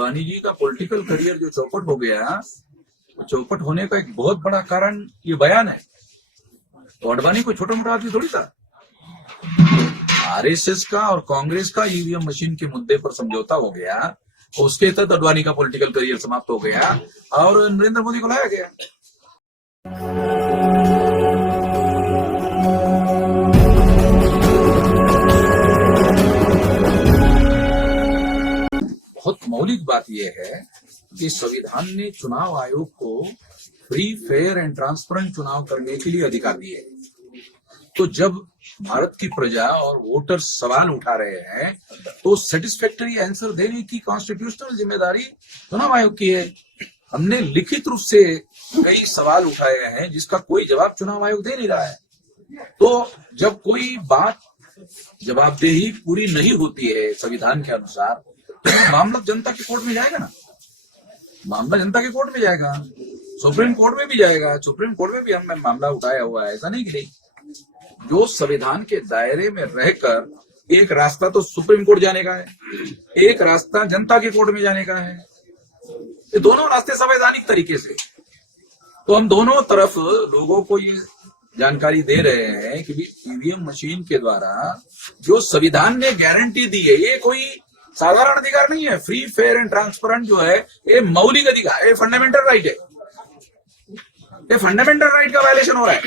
अडवाणी जी का political career जो चौपट हो गया, चौपट होने का एक बहुत बड़ा कारण ये बयान है। तो अडवाणी कोई छोटा मोटा आदमी थोड़ी था। आरएसएस का और कांग्रेस का ईवीएम मशीन के मुद्दे पर समझौता हो गया, उसके तहत अडवाणी का पॉलिटिकल करियर समाप्त हो गया और नरेंद्र मोदी को लाया गया। बहुत मौलिक बात यह है कि संविधान ने चुनाव आयोग को फ्री, फेयर एंड ट्रांसपेरेंट चुनाव करने के लिए अधिकार दिए। तो जब भारत की प्रजा और वोटर्स सवाल उठा रहे हैं तो सेटिस्फैक्टरी आंसर देने की कॉन्स्टिट्यूशनल जिम्मेदारी चुनाव आयोग की है। हमने लिखित रूप से कई सवाल उठाए हैं जिसका कोई जवाब चुनाव आयोग दे नहीं रहा है। तो जब कोई बात जवाबदेही पूरी नहीं होती है संविधान के अनुसार, तो मामला जनता के कोर्ट में जाएगा ना, मामला जनता के कोर्ट में जाएगा, सुप्रीम कोर्ट में भी जाएगा। सुप्रीम कोर्ट में भी हमने मामला उठाया हुआ है, ऐसा नहीं कि नहीं। जो संविधान के दायरे में रहकर एक रास्ता तो सुप्रीम कोर्ट जाने का है, एक रास्ता जनता के कोर्ट में जाने का है। ये दोनों रास्ते संवैधानिक तरीके से, तो हम दोनों तरफ लोगों को ये जानकारी दे रहे हैं कि ईवीएम मशीन के द्वारा जो संविधान ने गारंटी दी है, ये कोई साधारण अधिकार नहीं है। फ्री, फेयर एंड ट्रांसपेरेंट जो है ये मौलिक अधिकार है, फंडामेंटल राइट है। ये फंडामेंटल राइट का वायलेशन हो रहा है।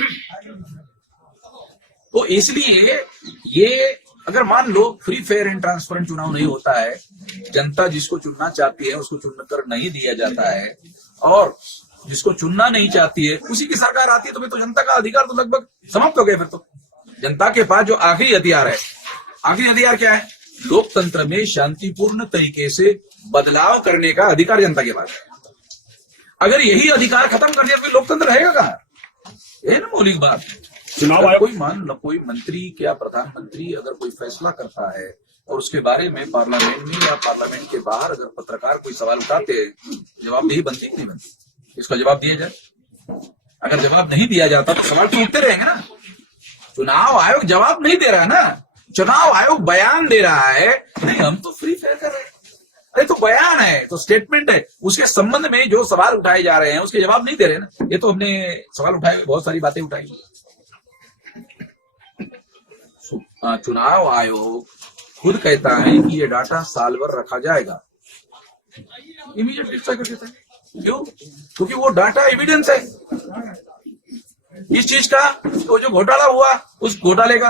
तो इसलिए ये अगर मान लो फ्री, फेयर एंड ट्रांसपेरेंट चुनाव नहीं होता है, जनता जिसको चुनना चाहती है उसको चुनकर नहीं दिया जाता है, और जिसको चुनना नहीं चाहती है उसी की सरकार आती है, तो फिर तो जनता का अधिकार तो लगभग समाप्त हो गया। फिर तो जनता के पास जो आखिरी हथियार है, आखिरी हथियार क्या है? लोकतंत्र में शांतिपूर्ण तरीके से बदलाव करने का अधिकार जनता के पास है। अगर यही अधिकार खत्म कर दिया तो लोकतंत्र रहेगा कहां? ये ना मौलिक बात। चुनाव आयोग कोई मंत्री क्या प्रधानमंत्री अगर कोई फैसला करता है और उसके बारे में पार्लियामेंट में या पार्लियामेंट के बाहर अगर पत्रकार कोई सवाल उठाते हैं, जवाबदेही बनती कि नहीं बनती? इसका जवाब दिया जाए। अगर जवाब नहीं दिया जाता तो सवाल तो उठते रहेंगे ना। चुनाव आयोग जवाब नहीं दे रहा है ना, चुनाव आयोग बयान दे रहा है, नहीं हम तो फ्री फेयर कर रहे हैं। अरे तो बयान है, तो स्टेटमेंट है, उसके संबंध में जो सवाल उठाए जा रहे हैं उसके जवाब नहीं दे रहे ना। ये तो हमने सवाल उठाए, बहुत सारी बातें उठाई। चुनाव आयोग खुद कहता है कि ये डाटा साल भर रखा जाएगा, इमीडिएटली कर देता है। क्यों? क्योंकि वो डाटा एविडेंस है इस चीज का, तो जो घोटाला हुआ उस घोटाले का।